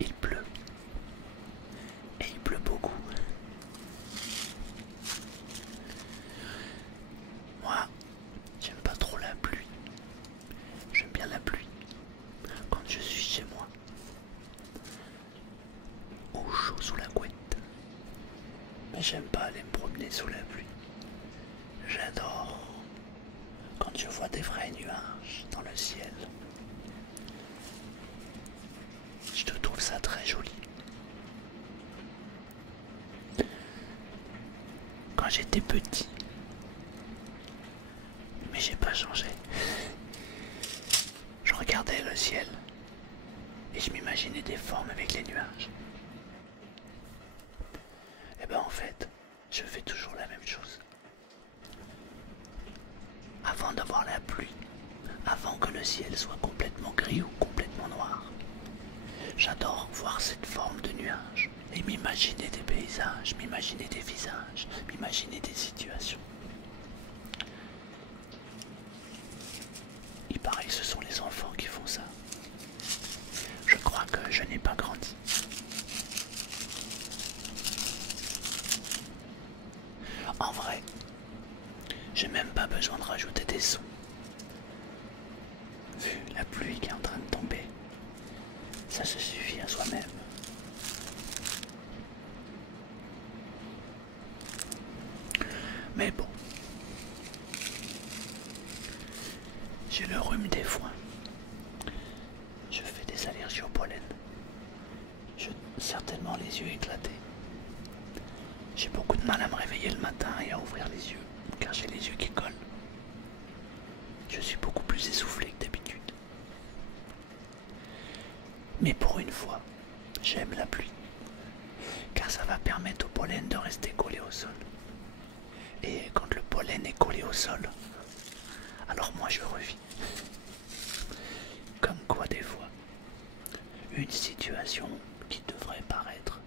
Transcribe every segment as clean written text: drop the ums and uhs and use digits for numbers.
il pleut. Et il pleut beaucoup. Moi, j'aime pas trop la pluie. J'aime bien la pluie quand je suis chez moi, au chaud sous la couette. Mais j'aime pas aller me promener sous la pluie. J'adore quand je vois des vrais nuages dans le ciel. Je trouve ça très joli. Quand j'étais petit, mais j'ai pas changé. Je regardais le ciel et je m'imaginais des formes avec les nuages. Et ben en fait, je fais toujours la même chose. Avant d'avoir la pluie, avant que le ciel soit complètement gris ou complètement noir, j'adore voir cette forme de nuages et m'imaginer des paysages, m'imaginer des visages, m'imaginer des situations. Il paraît que ce sont les enfants qui font ça. Je crois que je n'ai pas grandi. En vrai, j'ai même pas besoin de rajouter des sons. Vu la pluie qui est en train de tomber, ça se suffit à soi-même. Mais bon, j'ai le rhume des foins. Je fais des allergies au pollen. J'ai certainement les yeux éclatés. J'ai beaucoup de mal à me réveiller le matin et à ouvrir les yeux, car j'ai les yeux qui collent. Je suis beaucoup plus essoufflé que d'habitude. Mais pour une fois, j'aime la pluie, car ça va permettre au pollen de rester collé au sol. Et quand le pollen est collé au sol, alors moi je revis. Comme quoi des fois, une situation qui devrait paraître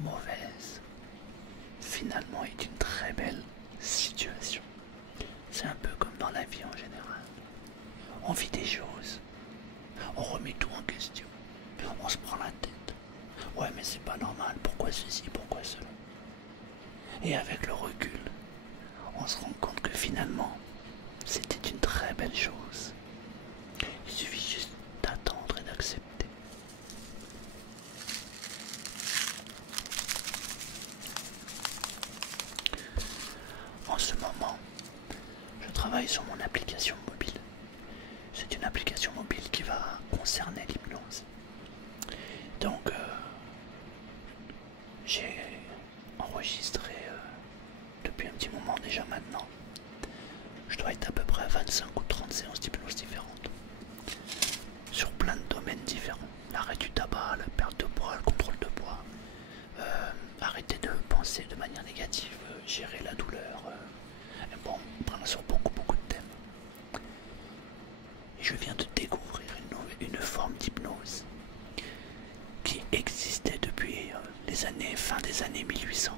mauvaise, finalement est une très belle situation. C'est un peu comme dans la vie en général. On vit des choses, on remet tout en question, on se prend la tête. Ouais mais c'est pas normal, pourquoi ceci, pourquoi cela? Et avec le recul, on se rend compte que finalement, c'était une très belle chose. Il suffit juste d'attendre et d'accepter. En ce moment, je travaille sur mon application mobile. C'est une application mobile qui va concerner l'hypnose. Donc, j'ai enregistré depuis un petit moment déjà maintenant. Je dois être à peu près à 25 ou 30 séances d'hypnose différentes. Sur plein de domaines différents. L'arrêt du tabac, la perte de poids, le contrôle de poids. Arrêter de penser de manière négative, gérer la douleur. Bon, vraiment sur beaucoup de thèmes. Et je viens de découvrir une forme d'hypnose qui existait depuis fin des années 1800.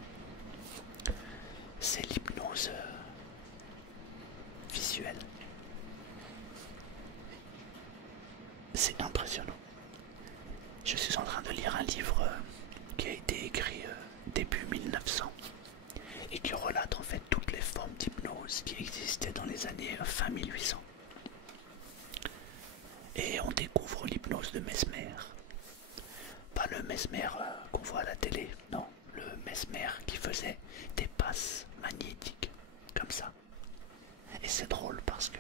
C'est l'hypnose visuelle. C'est impressionnant. Je suis en train de lire un livre qui a été écrit début 1900 et qui relate en fait toutes les formes d'hypnose qui existaient dans les années fin 1800. Et on découvre l'hypnose de Mesmer. Pas le Mesmer qu'on voit à la télé, non, le Mesmer qui faisait des passes magnétiques, comme ça. Et c'est drôle parce que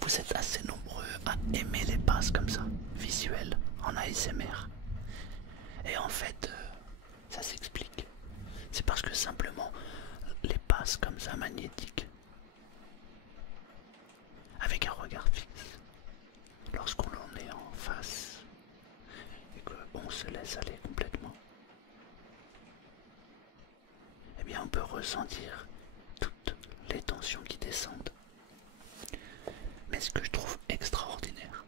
vous êtes assez nombreux à aimer les passes comme ça, visuelles, en ASMR. Et en fait, ça s'explique. C'est parce que simplement, les passes comme ça magnétiques, avec un regard fixe, lorsqu'on en est en face, et qu'on se laisse aller complètement, eh bien on peut ressentir toutes les tensions qui descendent. Mais ce que je trouve extraordinaire,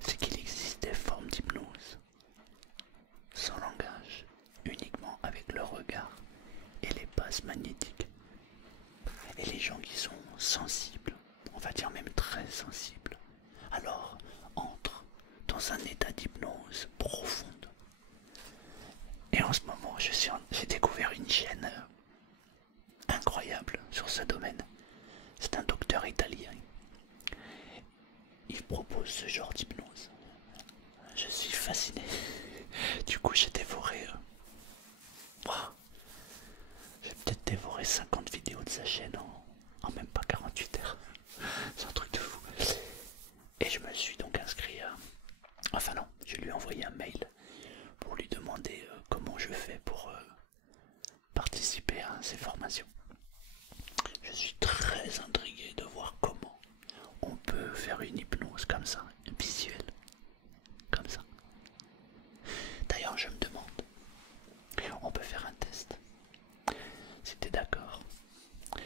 c'est qu'il existe des formes d'hypnose sans langage, uniquement avec le regard et les passes magnétiques. Et les gens qui sont sensibles, on va dire même très sensibles, alors entrent dans un état d'hypnose profonde. Et en ce moment, j'ai découvert une chaîne incroyable sur ce domaine. C'est un docteur italien. Il propose ce genre d'hypnose. Je suis fasciné. Du coup, j'ai dévoré... j'ai peut-être dévoré 50 vidéos de sa chaîne en même pas 48 heures. C'est un truc de fou. Et je me suis donc inscrit à... Enfin non, je lui ai envoyé un mail pour lui demander comment je fais pour participer à ces formations. Je suis très intrigué de voir comment on peut faire une hypnose comme ça, visuelle, comme ça. D'ailleurs, je me demande, on peut faire un test. Si tu es d'accord,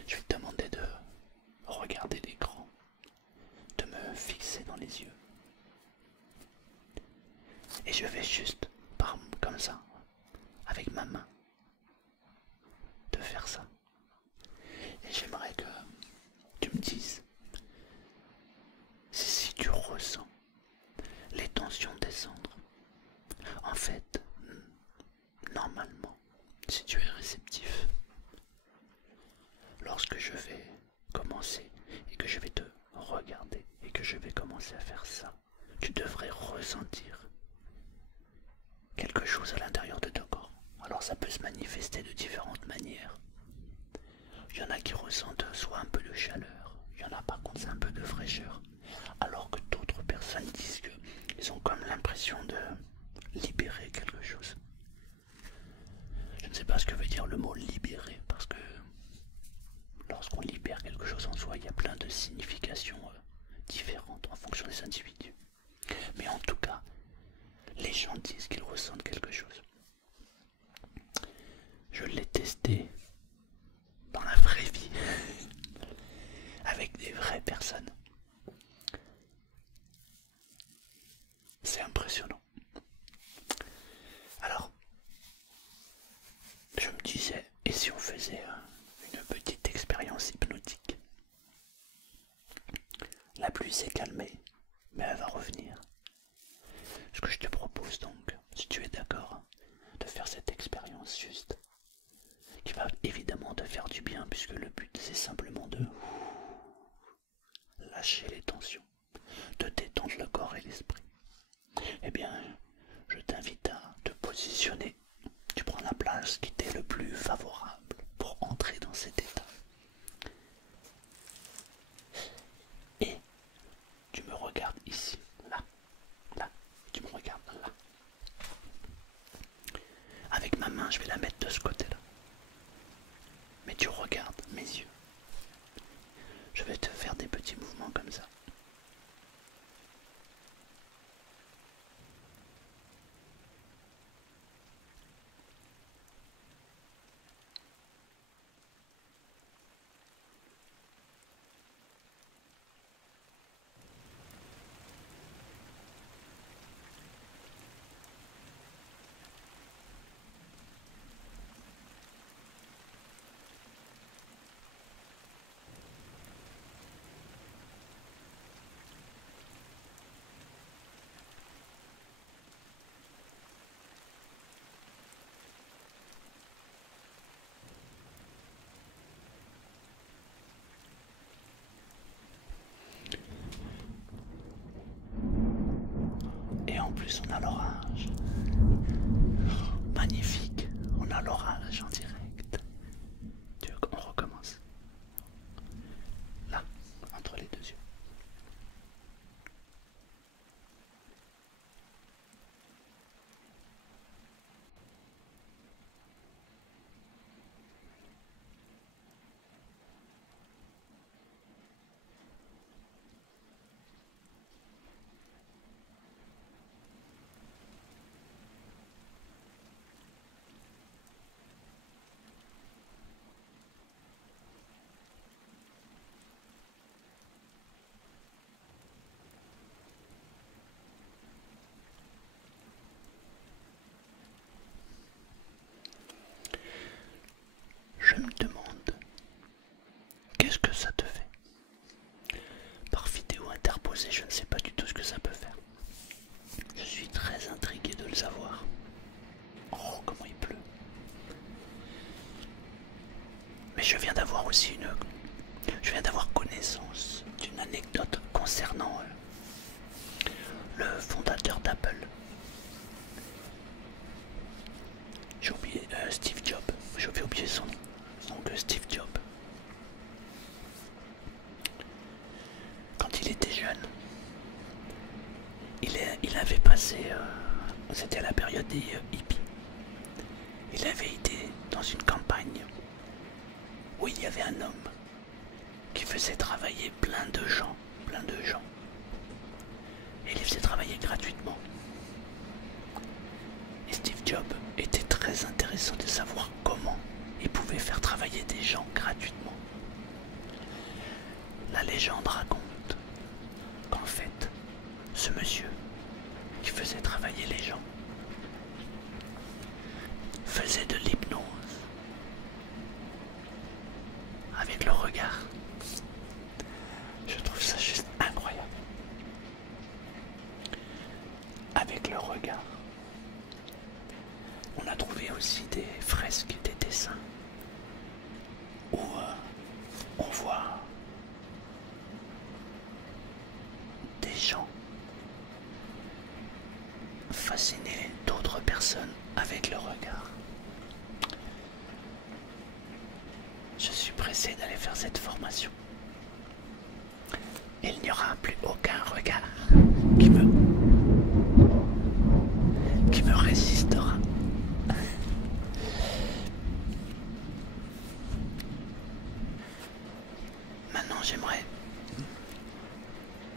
je vais te demander de regarder l'écran, de me fixer dans les yeux. Et je vais juste, comme ça, avec ma main, de faire ça. Et j'aimerais que tu me dises si tu ressens les tensions descendre. En fait, normalement, si tu es réceptif, lorsque je vais commencer et que je vais te regarder et que je vais commencer à faire ça, tu devrais ressentir quelque chose à l'intérieur de ton corps. Alors ça peut se manifester de différentes manières. Il y en a qui ressentent soit un peu de chaleur, il y en a par contre c'est un peu de fraîcheur, alors que d'autres personnes disent qu'ils ont comme l'impression de libérer quelque chose. Je ne sais pas ce que veut dire le mot libérer, parce que lorsqu'on libère quelque chose en soi, il y a plein de significations différentes en fonction des individus. Mais en tout cas, les gens disent qu'ils ressentent quelque chose. Je l'ai testé dans la vraie vie, avec des vraies personnes. C'est impressionnant. Alors, je me disais, et si on faisait une petite expérience hypnotique? La pluie s'est calmée, mais elle va revenir. Ce que je te propose donc, si tu es d'accord, de faire cette expérience juste, qui va évidemment te faire du bien, puisque le but c'est simplement de lâcher les tensions, de détendre le corps et l'esprit. Eh bien, je t'invite à te positionner. Tu prends la place qui t'est le plus favorable pour entrer dans cet état. Et tu me regardes ici, là, là, tu me regardes là. Avec ma main, je vais la mettre de ce côté-là. Mais tu regardes mes yeux. Je vais te faire des petits mouvements comme ça. Et en plus, on a l'orage. Magnifique, on a l'orage en direct. Tu veux qu'on recommence? Là, entre les deux yeux. Je me demande, qu'est-ce que ça te fait? Par vidéo interposée, je ne sais pas du tout ce que ça peut faire. je viens d'avoir aussi je viens d'avoir connaissance d'une anecdote concernant le fondateur d'Apple. J'ai oublié Steve Jobs. J'ai oublié son nom. Donc Steve Jobs. Quand il était jeune, il avait passé, c'était à la période des hippies. Il avait été dans une campagne où il y avait un homme qui faisait travailler plein de gens. Et il les faisait travailler gratuitement. Et Steve Jobs était très intéressant de savoir comment il pouvait faire travailler des gens gratuitement. La légende raconte qu'en fait, ce monsieur qui faisait travailler les gens faisait de l'hypnose avec le regard. Je trouve ça juste incroyable. Avec le regard. On a trouvé aussi des fresques, des dessins où on voit des gens fasciner d'autres personnes avec le regard. Je suis pressé d'aller faire cette formation. Il n'y aura plus aucun regard qui me résistera. Maintenant, j'aimerais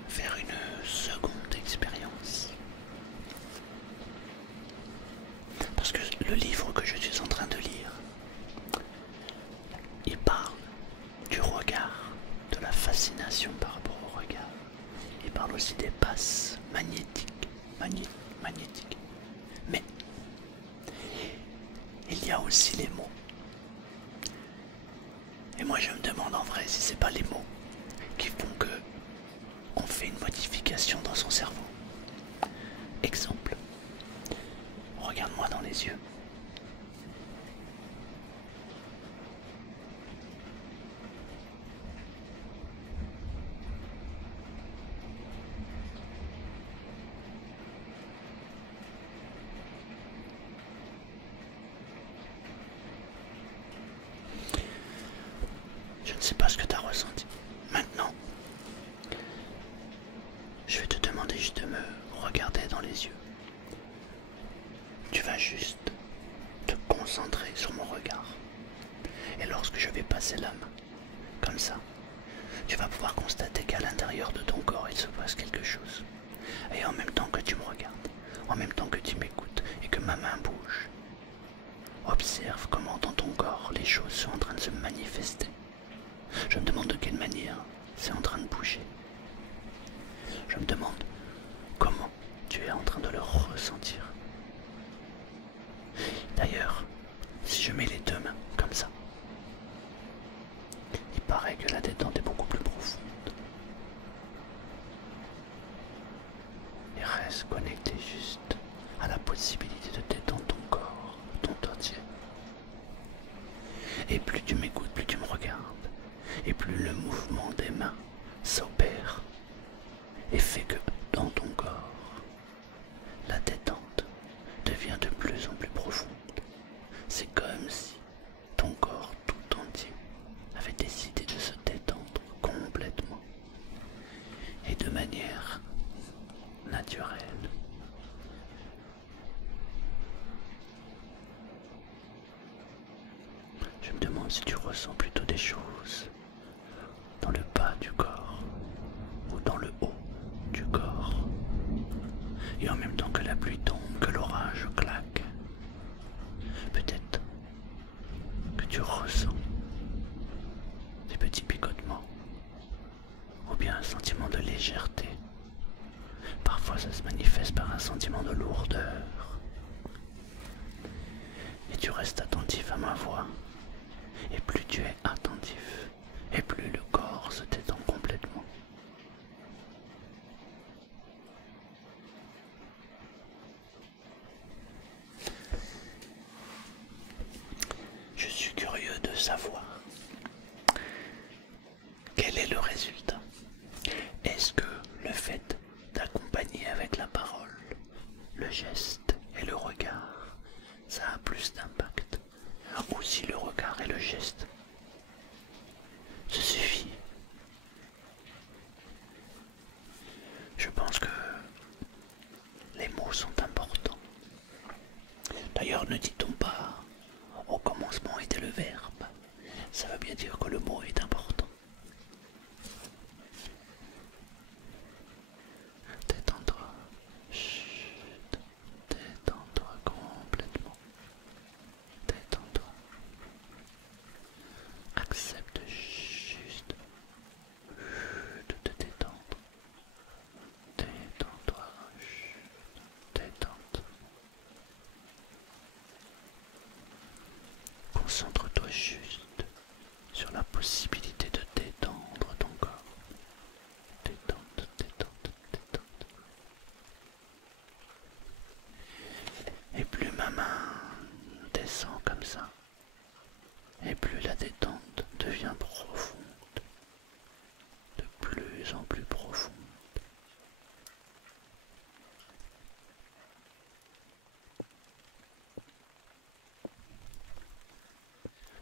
faire une seconde expérience. Parce que le livre que je suis en train de lire, il parle du regard, de la fascination par rapport au regard. Il parle aussi des passes magnétiques. Mais il y a aussi les mots. Et moi je me demande en vrai si c'est pas les mots qui font que on fait une modification dans son cerveau. Exemple, regarde-moi dans les yeux. Je ne sais pas ce que tu as ressenti. Maintenant, je vais te demander juste de me regarder dans les yeux. Tu vas juste te concentrer sur mon regard. Et lorsque je vais passer la main, comme ça, tu vas pouvoir constater qu'à l'intérieur de ton corps, il se passe quelque chose. Et en même temps que tu me regardes, en même temps que tu m'écoutes et que ma main bouge, observe comment dans ton corps les choses sont en train de se manifester. Je me demande de quelle manière c'est en train de bouger. Je me demande comment tu es en train de le ressentir. D'ailleurs, si je mets les deux mains comme ça, il paraît que la détente est beaucoup plus profonde. Et reste connecté juste à la possibilité de détendre ton corps, ton entier. Et plus tu m'écoutes, plus tu me regardes, et plus le mouvement des mains s'opère et fait que dans ton corps, la détente devient de plus en plus profonde. C'est comme si ton corps tout entier avait décidé de se détendre complètement et de manière naturelle. Je me demande si tu ressens plutôt des choses dans le bas du corps ou dans le haut du corps. Et en même temps que la pluie tombe, que l'orage claque, peut-être que tu ressens des petits picotements ou bien un sentiment de légèreté. Parfois ça se manifeste par un sentiment de lourdeur. Et tu restes attentif à ma voix. Et plus tu es attentif, et plus le corps se détend complètement. Je suis curieux de savoir résultat. Est-ce que le fait d'accompagner avec la parole, le geste et le regard, ça a plus d'impact? Ou si le regard et le geste, ça suffit? Je pense que les mots sont importants. D'ailleurs, ne dit-on pas au commencement était le verbe? Ça veut bien dire que le mot est important. Détends-toi. Chut. Détends-toi complètement. Détends-toi. Accepte juste de te détendre. Détends-toi. Détente. Concentre-toi juste sur la possibilité de détendre ton corps. Détente, détente, détente. Et plus ma main descend comme ça, et plus la détente devient profonde, de plus en plus profonde.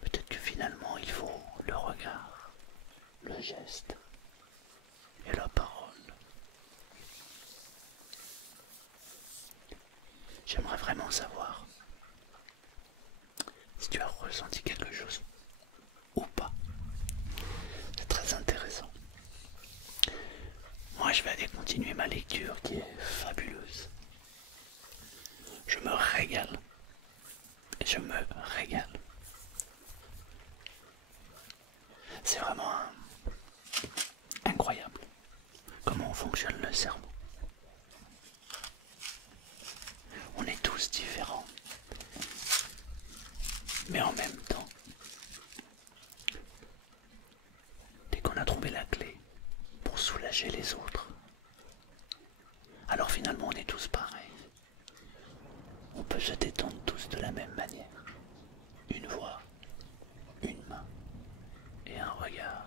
Peut-être que finalement il faut le regard, le geste et la parole. J'aimerais vraiment savoir si tu as ressenti quelque chose ou pas. C'est très intéressant. Moi, je vais aller continuer ma lecture qui est fabuleuse. Je me régale. Je me régale. C'est vraiment incroyable comment fonctionne le cerveau. On est tous différents. Mais en même temps, dès qu'on a trouvé la clé pour soulager les autres, alors finalement on est tous pareils. On peut se détendre tous de la même manière. Une voix, une main et un regard.